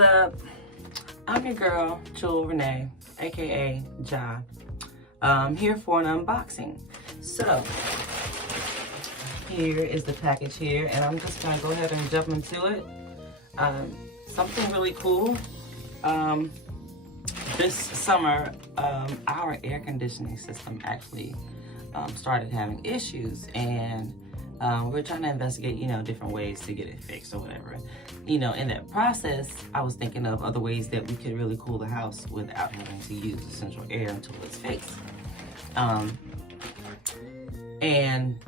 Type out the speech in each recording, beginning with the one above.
up? I'm your girl, Jewel Renee, aka Ja. Here for an unboxing. So, here is the package here, and I'm just gonna go ahead and jump into it. Something really cool. This summer, our air conditioning system actually started having issues, and we're trying to investigate, different ways to get it fixed or whatever. In that process, I was thinking of other ways that we could really cool the house without having to use the central air until it's fixed. And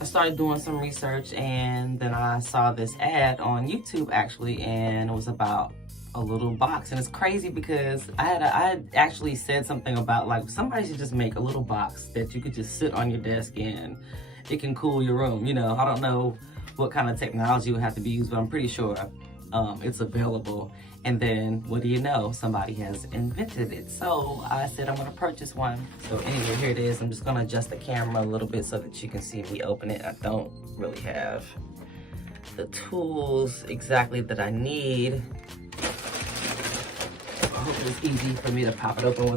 I started doing some research, and then I saw this ad on YouTube actually, and it was about a little box. And it's crazy because I had actually said something about like somebody should just make a little box that you could just sit on your desk and it can cool your room. I don't know what kind of technology would have to be used, but I'm pretty sure it's available. And then what do you know, somebody has invented it. So I said I'm gonna purchase one. So anyway, here it is. I'm just gonna adjust the camera a little bit so that you can see me open it. I don't really have the tools exactly that I need. I hope it's easy for me to pop it open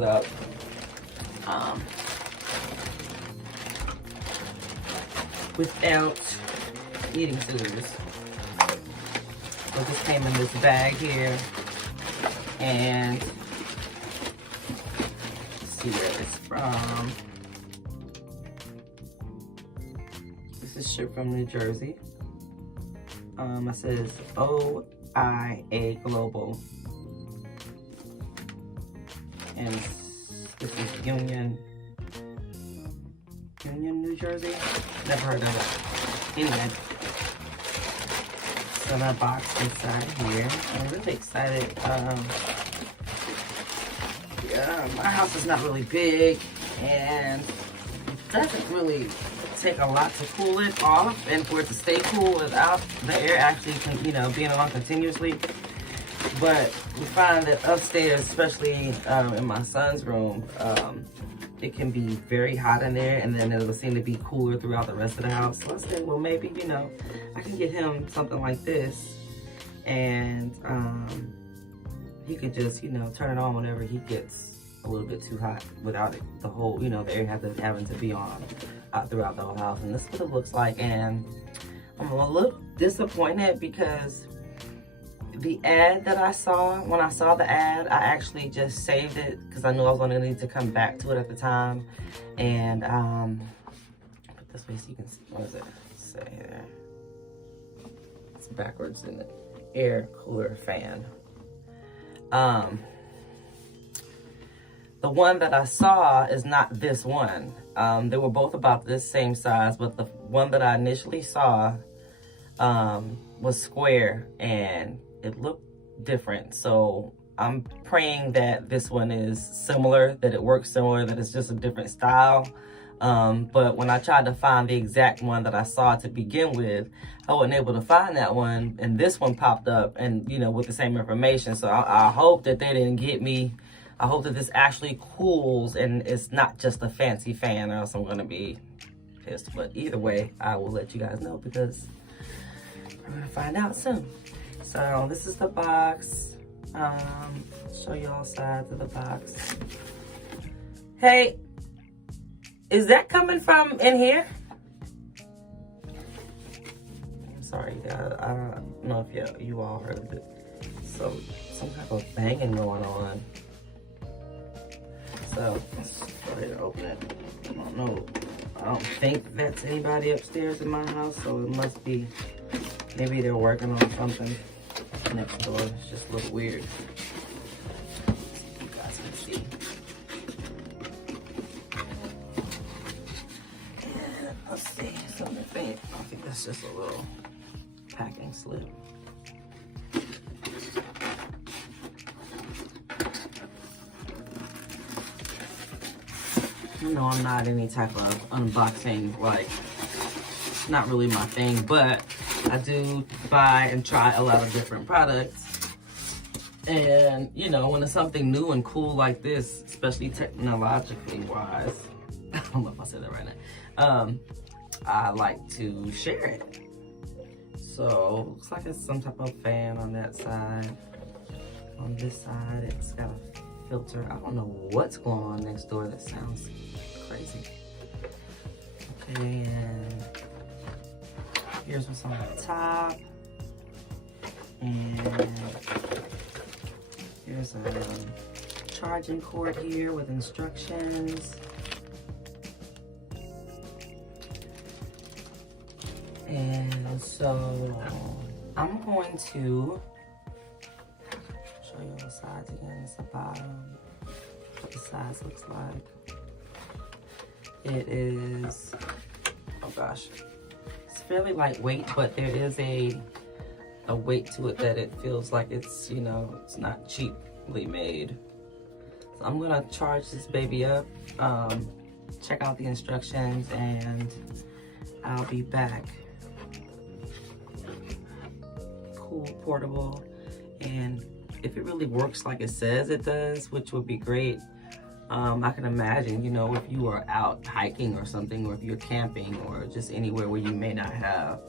without needing scissors. So this came in this bag here, and let's see where it's from. This is shipped from New Jersey. It says OIA Global, and this is Union, New Jersey. Never heard of it. Anyway. So that box inside here. I'm really excited. Yeah, my house is not really big, and it doesn't really take a lot to cool it off and for it to stay cool without the air actually being on continuously. But we find that upstairs, especially in my son's room, it can be very hot in there, and then it'll seem to be cooler throughout the rest of the house. So I said, well, maybe, I can get him something like this, and he could just, turn it on whenever he gets a little bit too hot without it, the whole, the air having to be on throughout the whole house. And this is what it looks like, and I'm a little disappointed because the ad that I saw, when I saw the ad, I actually just saved it because I knew I was going to need to come back to it at the time. And put this way so you can see. What does it say here? It's backwards in the air cooler fan. The one that I saw is not this one. They were both about this same size, but the one that I initially saw was square, and it looked different. So I'm praying that this one is similar, that it works similar, that it's just a different style. But when I tried to find the exact one that I saw to begin with, I wasn't able to find that one, and this one popped up, and with the same information. So I hope that they didn't get me. I hope that this actually cools and it's not just a fancy fan, or else I'm gonna be pissed. But either way, I will let you guys know because we're gonna find out soon. So this is the box. Show you all sides of the box. Hey, is that coming from in here? I'm sorry, I don't know if you all heard of it. So some type of banging going on. So let's go ahead and open it. I don't know. I don't think that's anybody upstairs in my house, so it must be, maybe they're working on something next door. It's just a little weird. You guys can see. And let's see, something. I think that's just a little packing slip. I'm not any type of unboxing, like, it's not really my thing, but I do buy and try a lot of different products. And, when it's something new and cool like this, especially technologically wise, I don't know if I said that right now, I like to share it. So, looks like it's some type of fan on that side. On this side, it's got a filter. I don't know what's going on next door. That sounds crazy. Okay, and here's what's on the top. And here's a charging cord here with instructions. And so I'm going to show you the sides again. It's the bottom, what the size looks like. It is, oh gosh, it's fairly lightweight, but there is a weight to it that it feels like it's, you know, it's not cheaply made. So I'm gonna charge this baby up, check out the instructions, and I'll be back. Cool, portable, and if it really works like it says it does, which would be great, I can imagine, you know, if you are out hiking or something, or if you're camping, or just anywhere where you may not have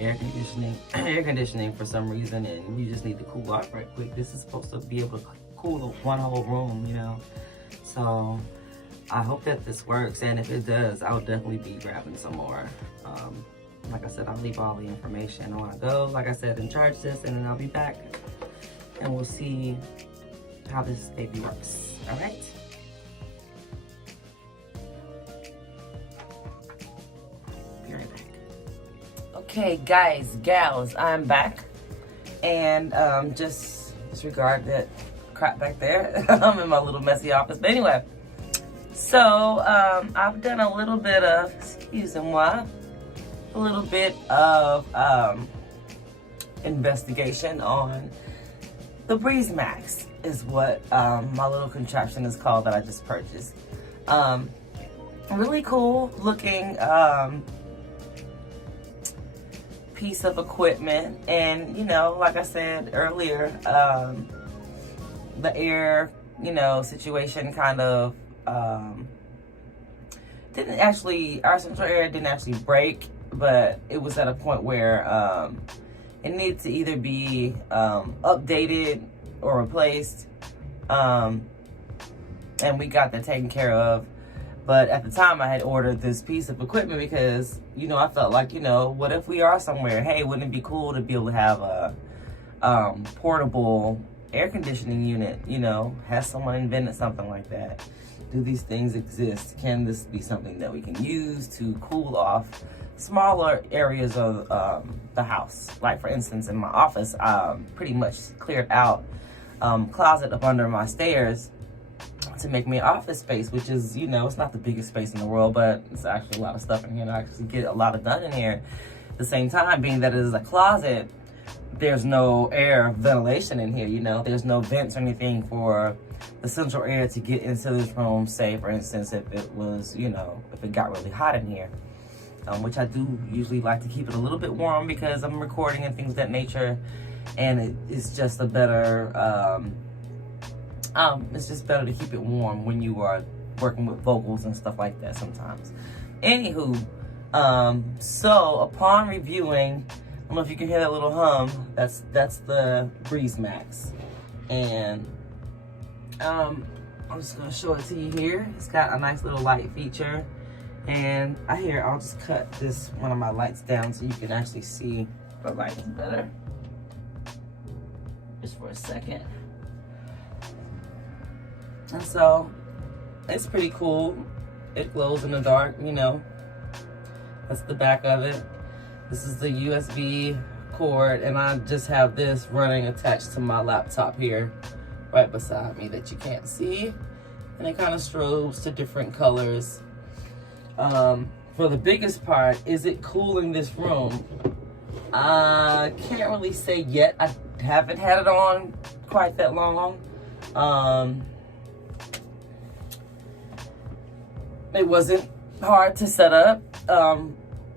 air conditioning for some reason, and you just need to cool off right quick. This is supposed to be able to cool one whole room, you know. So I hope that this works, and if it does, I'll definitely be grabbing some more. Like I said, I'll leave all the information when I go, like I said, and charge this, and then I'll be back, and we'll see how this baby works. All right. Be right back. Okay, guys, gals, I'm back, and just disregard that crap back there. I'm in my little messy office, but anyway, so I've done a little bit of, excusez-moi, a little bit of investigation on the Breeze Maxx is what my little contraption is called that I just purchased. Really cool looking piece of equipment, and you know, like I said earlier, the air, you know, situation kind of didn't actually, our central air didn't actually break, but it was at a point where it needed to either be updated or replaced, and we got that taken care of. But at the time, I had ordered this piece of equipment because, you know, I felt like, you know, what if we are somewhere? Hey, wouldn't it be cool to be able to have a portable air conditioning unit? You know, has someone invented something like that? Do these things exist? Can this be something that we can use to cool off smaller areas of the house? Like, for instance, in my office, I pretty much cleared out closet up under my stairs to make me an office space, which is, you know, it's not the biggest space in the world, but it's actually a lot of stuff in here, and I actually get a lot of done in here. At the same time, being that it is a closet, there's no air ventilation in here, you know, there's no vents or anything for the central air to get into this room, say, for instance, if it was, you know, if it got really hot in here, which I do usually like to keep it a little bit warm because I'm recording and things of that nature, and it's just a better, it's just better to keep it warm when you are working with vocals and stuff like that sometimes. Anywho, so upon reviewing, I don't know if you can hear that little hum, that's the Breeze Maxx. And I'm just gonna show it to you here. It's got a nice little light feature. And I'll just cut one of my lights down so you can actually see the lights better. Just for a second. And so, it's pretty cool. It glows in the dark, you know. That's the back of it. This is the USB cord, and I just have this running attached to my laptop here, right beside me, that you can't see. And it kind of strobes to different colors. For the biggest part, is it cooling this room? I can't really say yet. I haven't had it on quite that long. It wasn't hard to set up.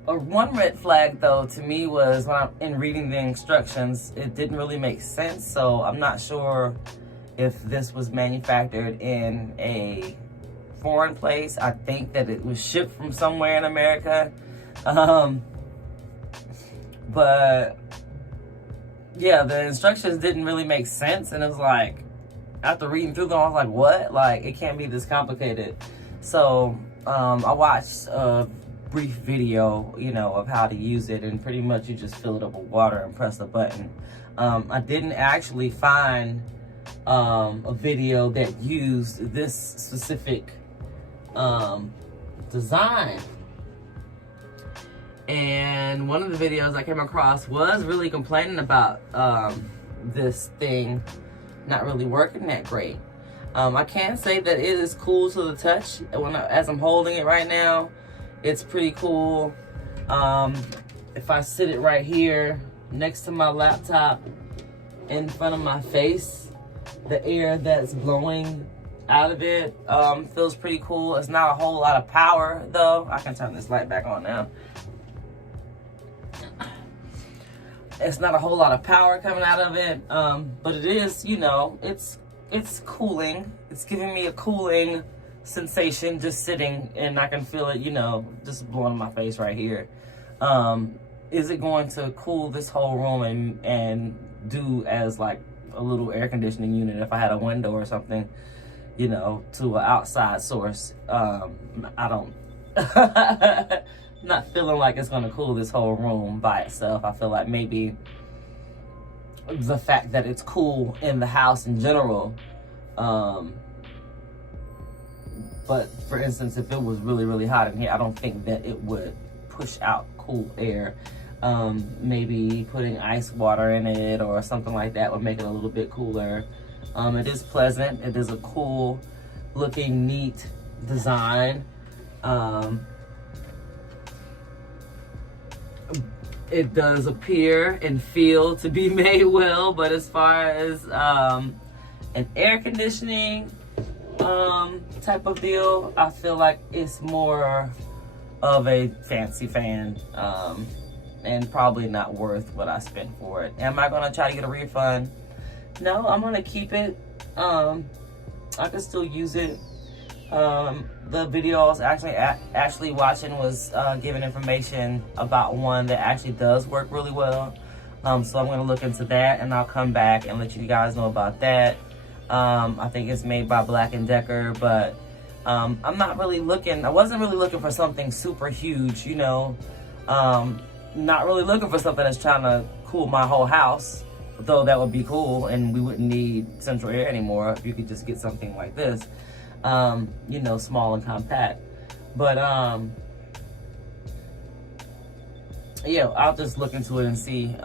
One red flag, though, to me was when in reading the instructions, it didn't really make sense. So I'm not sure if this was manufactured in a foreign place. I think that it was shipped from somewhere in America. But yeah, the instructions didn't really make sense, and it was like, after reading through them, I was like, what? Like, it can't be this complicated. So I watched a brief video, you know, of how to use it, and pretty much you just fill it up with water and press the button. I didn't actually find a video that used this specific design. And one of the videos I came across was really complaining about this thing not really working that great. I can say that it is cool to the touch. As I'm holding it right now, it's pretty cool. If I sit it right here next to my laptop in front of my face, the air that's blowing out of it feels pretty cool. It's not a whole lot of power though. I can turn this light back on now. It's not a whole lot of power coming out of it, but it is, you know, it's cooling. It's giving me a cooling sensation just sitting, and I can feel it, you know, just blowing in my face right here. Is it going to cool this whole room and do as like a little air conditioning unit if I had a window or something, you know, to an outside source? I don't not feeling like it's going to cool this whole room by itself. I feel like maybe the fact that it's cool in the house in general, but for instance, if it was really, really hot in here, I don't think that it would push out cool air. Maybe putting ice water in it or something like that would make it a little bit cooler. It is pleasant. It is a cool looking, neat design. It does appear and feel to be made well, but as far as an air conditioning type of deal, I feel like it's more of a fancy fan, and probably not worth what I spent for it. Am I gonna try to get a refund? No, I'm gonna keep it. I can still use it. The video I was actually watching was giving information about one that actually does work really well. So I'm gonna look into that, and I'll come back and let you guys know about that. I think it's made by Black & Decker, but I'm not really looking. I wasn't really looking for something super huge, you know. Not really looking for something that's trying to cool my whole house, though that would be cool, and we wouldn't need central air anymore if you could just get something like this. You know, small and compact. But yeah, I'll just look into it and see.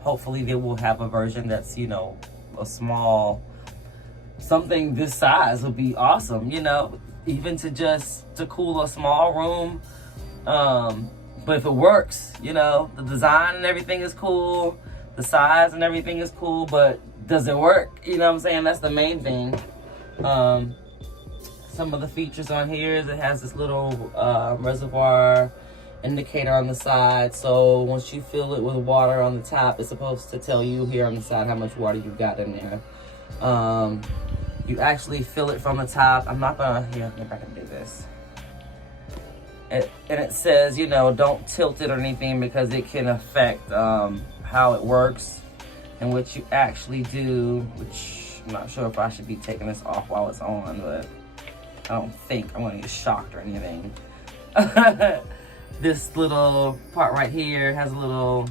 Hopefully they will have a version that's, you know, a small, something this size would be awesome, you know, even to cool a small room. But if it works, you know, the design and everything is cool, the size and everything is cool, but does it work? You know what I'm saying? That's the main thing. Some of the features on here is it has this little reservoir indicator on the side. So once you fill it with water on the top, it's supposed to tell you here on the side how much water you got in there. You actually fill it from the top. I'm not gonna, here, if I can do this. And it says, you know, don't tilt it or anything because it can affect how it works. And what you actually do, which I'm not sure if I should be taking this off while it's on, but I don't think I'm gonna get shocked or anything. This little part right here has a little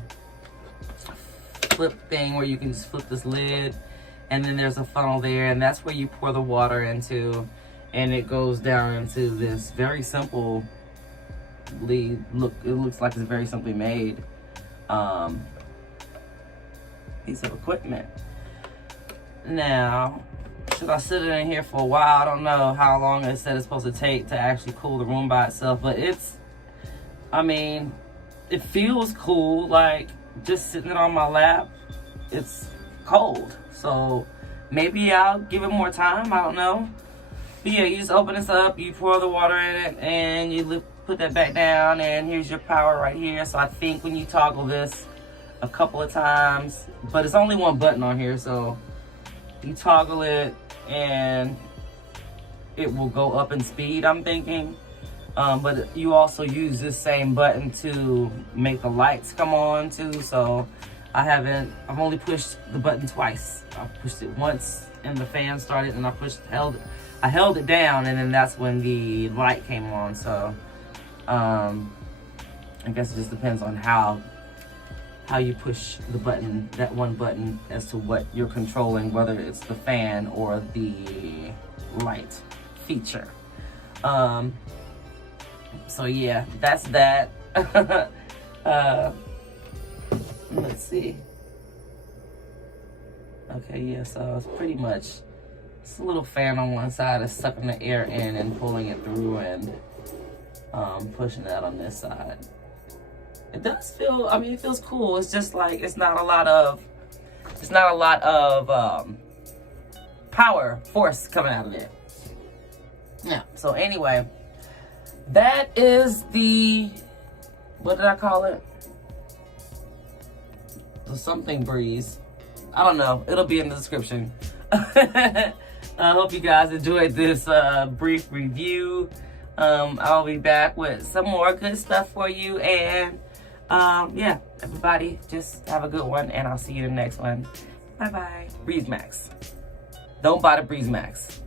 flip thing where you can just flip this lid, and then there's a funnel there, and that's where you pour the water into, and it goes down into this very simple lead. Look, it looks like it's very simply made piece of equipment. Now, should I sit it in here for a while? I don't know how long it said it's supposed to take to actually cool the room by itself, but it's, I mean, it feels cool. Like just sitting it on my lap, it's cold. So maybe I'll give it more time. I don't know. But yeah, you just open this up, you pour the water in it, and you put that back down, and here's your power right here. So I think when you toggle this a couple of times, but it's only one button on here, so you toggle it and it will go up in speed, I'm thinking. But you also use this same button to make the lights come on too. So I've only pushed the button twice. I pushed it once and the fan started, and I held it down, and then that's when the light came on. So I guess it just depends on how you push the button, that one button, as to what you're controlling, whether it's the fan or the light feature. So yeah, that's that. Let's see. Okay, yeah, so it's pretty much, it's a little fan on one side is sucking the air in and pulling it through, and pushing that on this side. It does feel, I mean, it feels cool. It's just like, it's not a lot of force coming out of it. Yeah, so anyway, that is the, what did I call it? The something Breeze. I don't know. It'll be in the description. I hope you guys enjoyed this brief review. I'll be back with some more good stuff for you. And yeah, everybody, just have a good one, and I'll see you in the next one. Bye-bye. Breeze Maxx. Don't buy the Breeze Maxx.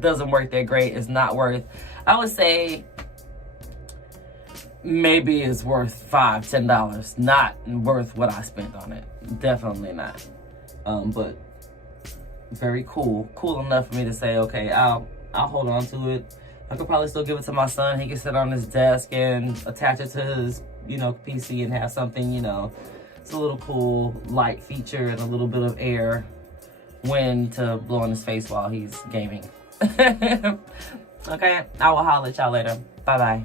Doesn't work that great. It's not worth, I would say, maybe it's worth $5, $10. Not worth what I spent on it. Definitely not. But very cool. Cool enough for me to say, okay, I'll hold on to it. I could probably still give it to my son. He can sit on his desk and attach it to his, PC and have something, it's a little cool light feature and a little bit of air, wind to blow in his face while he's gaming. Okay, I will holler at y'all later. Bye-bye.